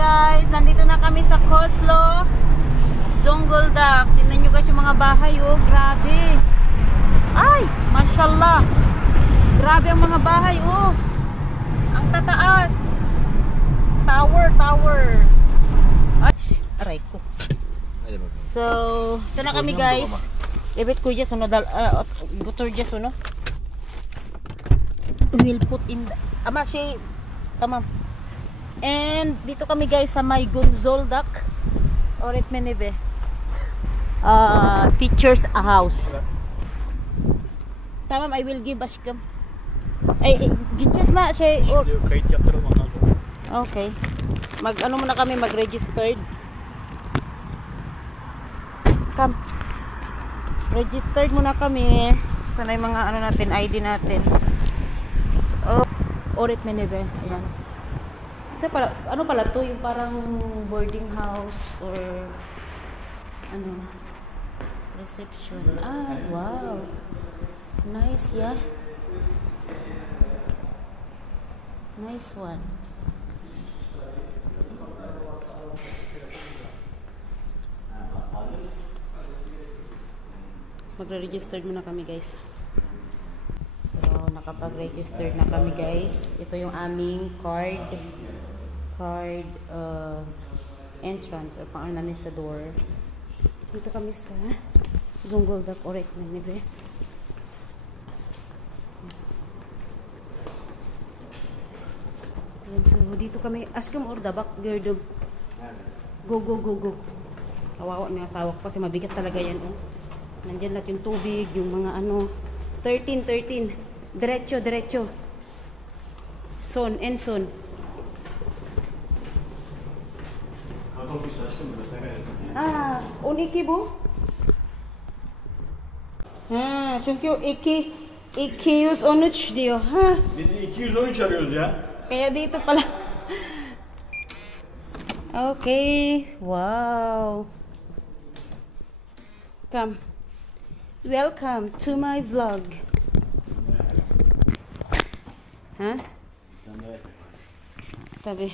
guys, nandito na kami sa Khoslo, Zonguldak. Tingnan nyo guys yung mga bahay, oh, grabe. Ay, mashallah. Grabe ang mga bahay, oh. Ang tataas. Tower. Ay, aray ko. So, ito na kami guys. Lebet ko just no gutor just no. We will put in the ama siya tamam. And dito kami guys sa may Gonzoldak Oret Menebe. Teachers house. Tamam, I will give ashkam. Ay, gitches ma siya. Okay. Ano muna kami mag-registered. Come. Registered muna kami. Sana yung mga ano natin, ID natin. So, Oret Menebe. Ayan. Isa pala, ano pala to? Yung parang boarding house or ano, reception. Ah, wow. Nice, yeah. Nice one. Magre-registered muna kami guys. So, nakapag-registered na kami guys. Ito yung aming card entrance or pang namin sa door. Dito kami sa Zonguldak Oret Menebe. So, dito kami. Askum or dabak gerdum. Go. Kawawa ng asawa ko kasi mabigat talaga yan. Oh. Nandiyan lahat yung tubig, yung mga ano. 13. Diretso. Son. Uniki bu? Çünkü 213 diyor. Biz de 213 arıyoruz ya. Kaya dito pala. Okay. Wow. Come. Welcome to my vlog. Tabi.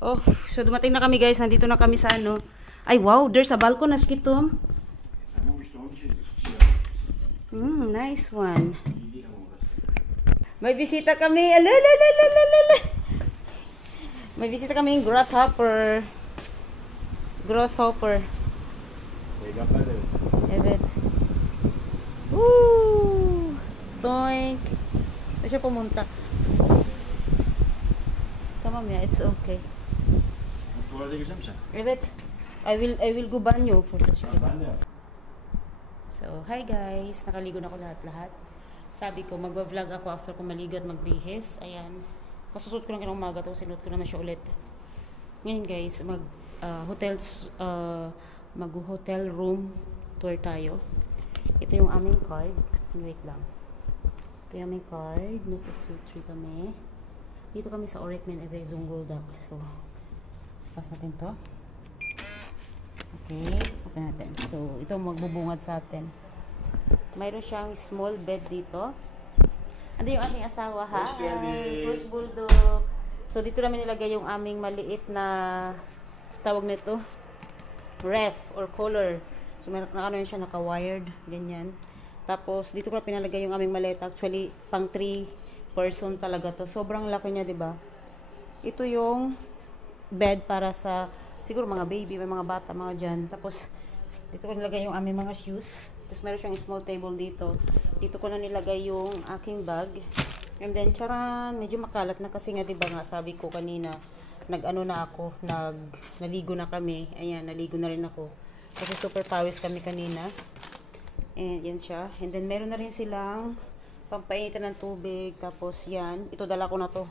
Oh, so dumating na kami guys. Nandito na kami sa ano. Ay, wow. There's a balcony na skitom. Nice one. May bisita kami. May bisita kami yung grasshopper. Evet. Woo! Toink. Ito siya pumunta. Tamam ya, it's okay. Tuvalete gireceğim misin? Evet. I will go banyo for the show. Ben de. So, hi guys. Nakaligo na ako lahat. Sabi ko, magwa-vlog ako after ko maligo at magbihis. Ayan. Kasusot ko lang kinang umaga to. Sinuot ko naman siya ulit. Ngayon guys, mag-hotel room tour tayo. Ito yung aming card. Wait lang. Ito yung aming card. Nasa suite 3 kami. Dito kami sa Oret Menebe, Zonguldak. So, pass natin to. Okay. Open natin. So, ito magbubungad sa atin. Mayroon siyang small bed dito. Ando yung aming asawa, ha? Push Bulldog. So, dito namin nilagay yung aming maliit na tawag nito ref or cooler. So, meron na ano yun siya, naka-wired, ganyan. Tapos, dito ko na pinalagay yung aming maleta. Actually, pang 3 person talaga to. Sobrang laki niya, diba? Ito yung bed para sa, siguro mga baby, may mga bata, mga dyan. Tapos, dito ko nilagay yung aming mga shoes. Tapos, meron siyang small table dito. Dito ko na nilagay yung aking bag. And then, charan, medyo makalat na kasi nga, diba nga, sabi ko kanina, naligo na kami. Ayan, naligo na rin ako. Kasi super pawis kami kanina. And yan siya. And then meron na rin silang pampainitan ng tubig. Tapos yan. Ito dala ko na to.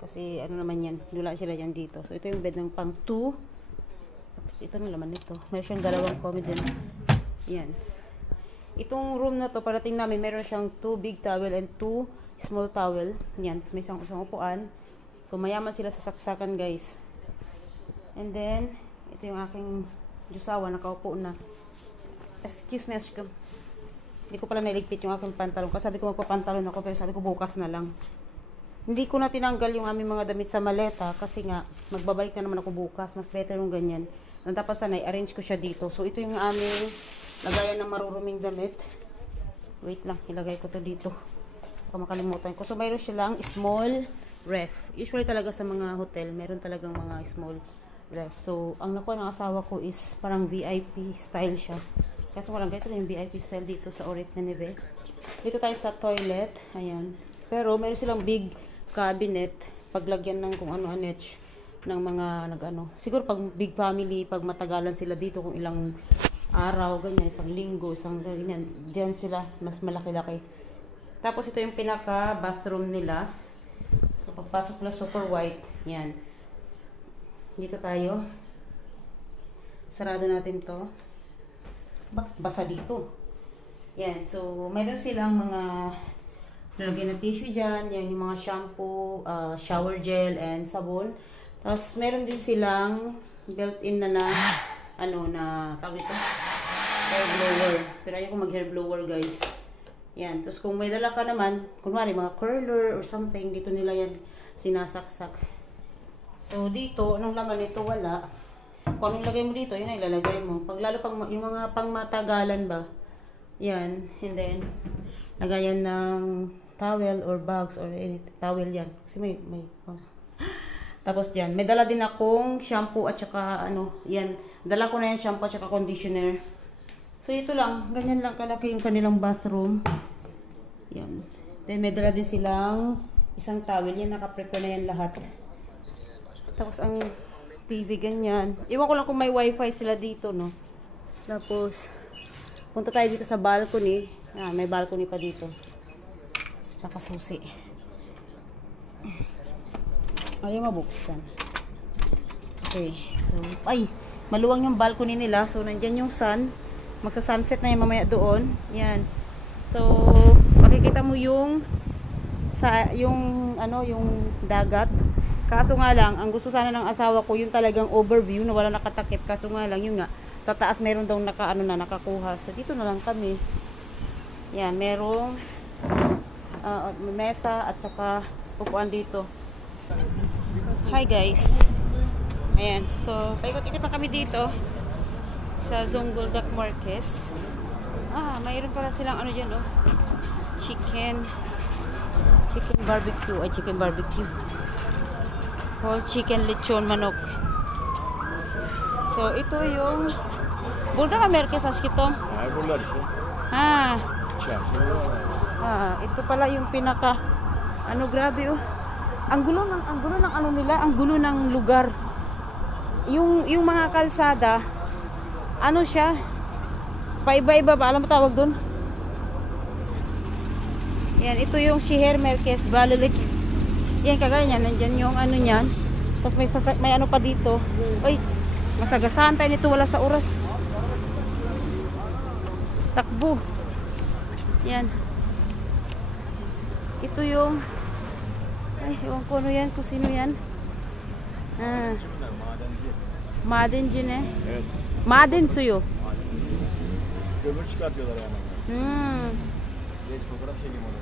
Kasi ano naman yan. Dula sila yan dito. So ito yung bed ng pang 2. Tapos ito na laman nito. Meron siyang dalawang comedy. Yan. Itong room na to, parating namin, meron siyang 2 big towel and 2 small towel. Yan. Tapos may isang upuan. So mayaman sila sa saksakan guys. And then ito yung aking Diyosawa, nakaupo na. Excuse me, Ashkam. Hindi ko pala nailigpit yung aking pantalon. Kasi sabi ko magpapantalon ako, pero sabi ko bukas na lang. Hindi ko na tinanggal yung aming mga damit sa maleta kasi nga magbabalik na naman ako bukas. Mas better yung ganyan. Tapos sana i-arrange ko siya dito. So ito yung aming lagayan ng maruruming damit. Wait lang, ilagay ko to dito. Baka makalimutan ko. So mayroon silang small ref. Usually talaga sa mga hotel, meron talagang mga small ref. So ang nakuha ng asawa ko is parang VIP style siya. Kaso walang ganito na yung VIP style dito sa Orit na Neve. Dito tayo sa toilet. Ayan. Pero meron silang big cabinet, paglagyan ng kung ano-ano ng mga nag-ano. Siguro pag big family, pag matagalan sila dito kung ilang araw, ganyan, isang linggo, isang ganyan, dyan sila, mas malaki-laki. Tapos ito yung pinaka-bathroom nila. So pagpasok na super white, yan. Dito tayo. Sarado natin to. Basa dito. Yan, so meron silang mga lalagyan na tissue dyan, yan yung mga shampoo, shower gel, and sabon. Tapos, meron din silang built-in na tawag ito, hair blower. Pero ayoko mag-hair blower, guys. Yan. Tapos, kung may dala ka naman, kunwari, mga curler or something, dito nila yan sinasaksak. So, dito, anong laman nito, wala. Kung anong lagay mo dito, yun ay ilalagay mo. Lalo pang yung mga pangmatagalan ba, yan. And then, lagayan ng towel or bags or any towel yan. Kasi may tapos yan, may dala din akong shampoo at saka yan. Dala ko na yan shampoo at saka conditioner. So ito lang, ganyan lang kalaki yung kanilang bathroom. Yan. Then may dala din silang isang towel. Yan, naka-prepare na yan lahat. Tapos ang TV ganyan. Iwan ko lang kung may wifi sila dito, no. Tapos punta tayo dito sa balcony. May balcony pa dito. Nakasusi. Ayaw mabuksan. Okay. So, maluwang yung balcony nila. So, nandyan yung sun. Magsa-sunset na yung mamaya doon. Yan. So, makikita mo yung dagat. Kaso nga lang, ang gusto sana ng asawa ko, yung talagang overview na wala nakatakip. Kaso nga lang, yun nga, sa taas meron daw nakakuha. So, dito na lang kami. Yan, merong mesa at saka upuan dito. Hi guys. Ayan, so paikot-ikot na kami dito sa Zonguldak Marquez. Mayroon pala silang dyan, oh. Chicken barbecue. Chicken barbecue. Whole chicken lechon manok. So ito yung Burada ka Marquez askitom. Buralar işte. Ito pala yung pinaka grabe, oh. Ang gulo ng nila, ang gulo ng lugar. Yung mga kalsada, siya? Paiba-iba ba? Alam mo tawag dun? Yan, ito yung Sheher Marquez Balilik. Yan, kagaya niyan, nandyan yung niyan. Tapos may pa dito. Uy, masagasaan tayo nito, wala sa oras. Takbo. Yan. Ito yung ewan ko yan, kung sino yan. Madenci ne? Evet. Maden suyu. Kömür çıkartıyorlar yani. Geç fotoğraf çekeyim onu.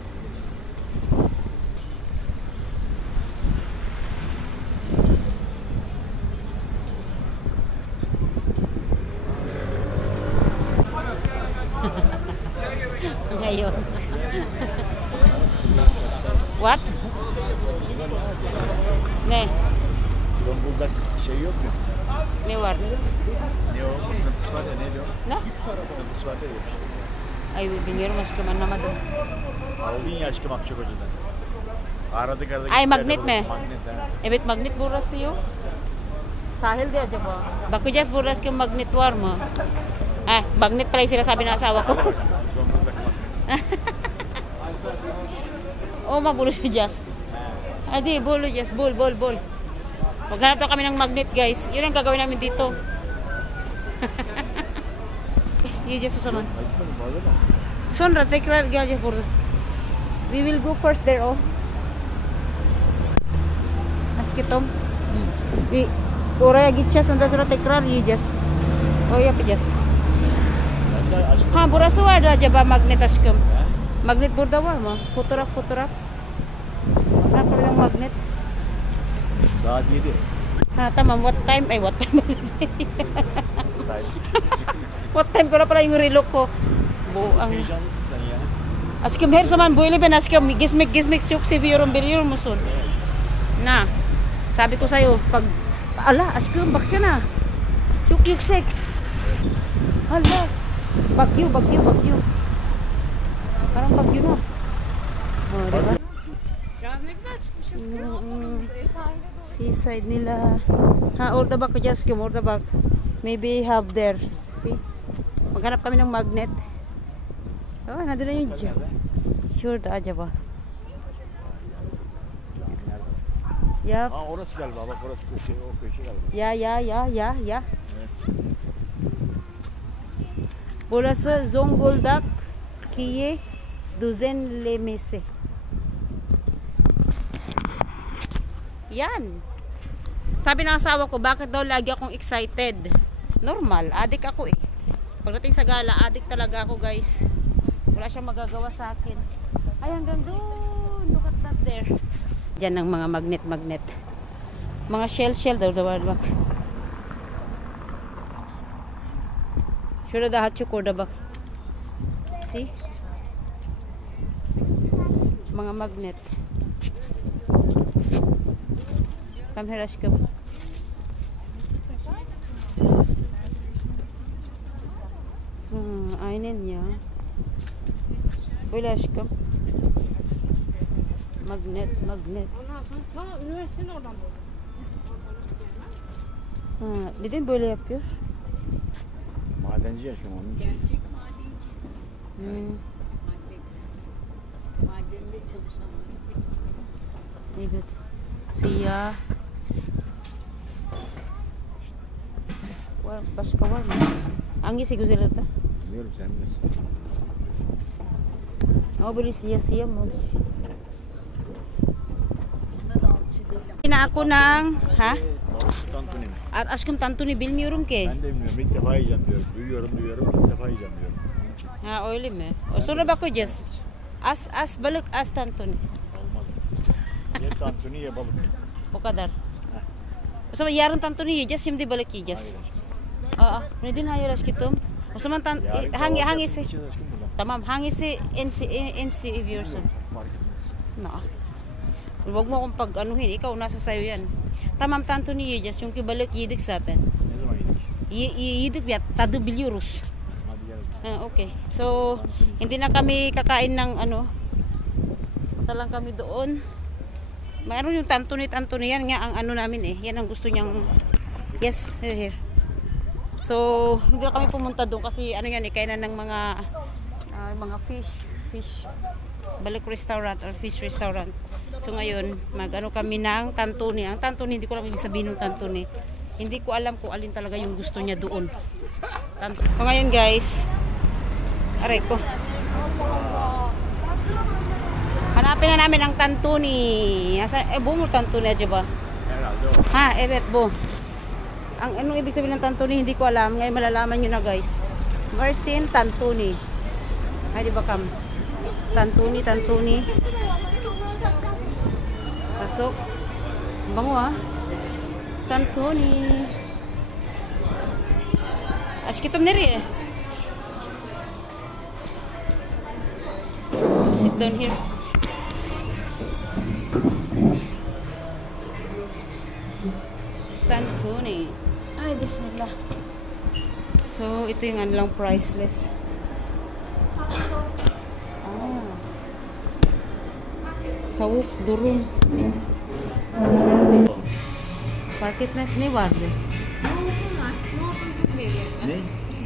Ngayon. What? Ne? Zonguldak şey yok mu? Ne var? Ne o? Kıbrıs var ya, neydi o? Ne? Kıbrıs var ya bir şey. Ay, bilmiyorum aşkım, anlamadım. Aldın ya aşkım Akçakoca'dan. Aradık. Ay, magnet mi? Magnet ha. Evet, magnet burası yok. Sahil di acaba? Bakacağız burası ki magnet var mı? Magnet pala yung sinasabi ng asawa ko. Zonguldak magnet. Maguluyacağız. Hadi, buluyacağız. Bol. Maghanap daw kami ng magnet, guys. Yun ang gagawin namin dito. Yiyeceğiz o zaman. Sonra tekrar geleceğiz burası. We will go first there, oh. Aşkım. Oraya gideceğiz, ondan sonra tekrar yiyeceğiz. O yapacağız. Burası vardı acaba magnet aşkım. Magnet burada var mı? Fotoğraf. Maghanap kami ng magnet. Saat 7. Ha, tama. What time? Ay, what time? What time ko na pala yung relo ko. Buang. Heyecanlısın sen ya. Aşkım her zaman böyle ben aşkım gezmek çok seviyorum biliyor musun? Na. Sabi ko sa'yo, pag ala aşkım baksana. Çok yüksek. Hala. Bagyo. Parang bagyo na. Oh, diba? Ya ne güzel çıkmışız. Seaside nila. Ha, orada bak aşkım, orada bak. Maybe have there. See? Maghanap kami ng magnet. Oh, nandun na yung gym. Sure da acaba. Yap. Ha orası galiba bak orası köşe o köşe galiba. Ya. Burası Zonguldak Kiye Düzenlemesi. Yan. Sabi ng asawa ko, bakit daw lagi akong excited? Normal, adik ako eh. Pagdating sa gala, adik talaga ako guys. Wala siyang magagawa sa akin. Ay, hanggang doon. Look at that there. Diyan ang mga magnet. Mga shell daw. Bak. Şurada daha çok orada bak. See? Mga magnet. Come here aşkım. Aynen ya. Böyle aşkım. Magnet. Ondan sonra ta üniversitenin oradan buldum. Ha, neden böyle yapıyor? Madenci yaşam onun. Gerçek madenci. Hmm, Madende çalışanlar. evet. Siyah. Başka var mı? Hangisi güzel orada? Bilmiyorum sen bilirsin. Ama böyle siyah mı? Bunlar alçı değil. Na ako ng, ha? Balık tantuni mi? Aşkım tantuni bilmiyorum ki. Ben de bilmiyorum. İlk defa yiyeceğim diyorum. Duyuyorum. İlk defa yiyeceğim diyorum. Onun için. Ha, öyle mi? O sonra bakacağız. As balık, as tantuni. Olmaz. Ye tantuni ye balık. O kadar. O zaman yarın tantuni yiyeceğiz, şimdi balık yiyeceğiz. Hayır aşkım. Neden hayır aşkım? O zaman Yarın hangisi? yiyeceğiz aşkım burada. Tamam, hangisi en seviyorsun? Fark etmez. Na. Huwag mo akong pag-anuhin, ikaw nasa sayo yan. Tamam tantuni yiyeceğiz çünkü balık yedik zaten. Ne zaman yedik? Yedik ya, tadı biliyoruz. Hadi gel. Okay. So, hindi na kami kakain ng ano. Punta lang kami doon. Mayroon yung tantuni yan nga ang ano namin eh. Yan ang gusto niyang. Yes, here. So, hindi na kami pumunta doon kasi ano yan eh, kainan ng mga fish balik restaurant or fish restaurant. So ngayon, mag-ano kami ng tantuni. Ang tantuni, hindi ko lang ibig sabihin ng tantuni. Hindi ko alam kung alin talaga yung gusto niya doon. So ngayon guys, aray ko. Hanapin na namin ang tantuni. Bu mu tantuni aja ba? Herhalde o. Ha, evet bu. Anong ibig sabihin ng tantuni, hindi ko alam. Ngayon malalaman nyo na guys. Mersin tantuni. Ay, di ba kam? Tantuni. Pasok. Bango ha. Tantuni. Aşkım nereye? So, sit down here. Tantuni. Ay, bismillah. So, ito yung ano lang priceless. Tavuk durum. Fark etmez ne vardı? Yoğurdum var. Yoğurdum çok lezzetli. Ne?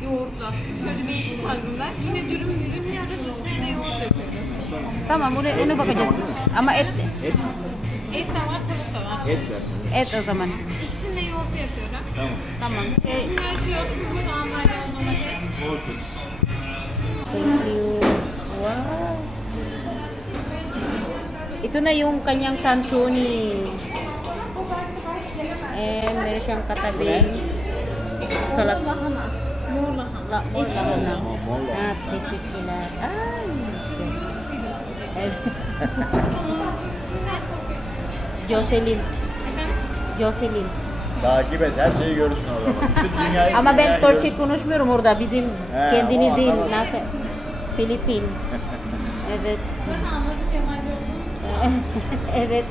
Yoğurtla. Şöyle bir ekmek tarzında. Yine dürüm yarız üstüne de yoğurt döküyoruz. Tamam, onu bakacağız. Ama et Et mi? Et de var, tavuk da var. Et versene. o zaman. İkisini de yoğurtla yapıyorum. Tamam. Tamam. İçinde her şey olsun. Soğan, maydanoz, domates. Olsun. Thank you. Wow. Ito na yung kanyang tantuni. And meron siyang katabing salat. Mor lahana. Mor lahana. Mor lahana. At teşekkürler. Ay. Evet. Onun ismi ne? Jocelyn. Efendim? Jocelyn. Takip et, her şeyi görürsün orada. Bütün dünyayı, Ama ben dünyayı Türkçe görürsün. konuşmuyorum orada. Bizim He, kendini o değil. anlamadım. Nasa Filipin. Evet. Ben anladım yabancı olduğunu. Evet.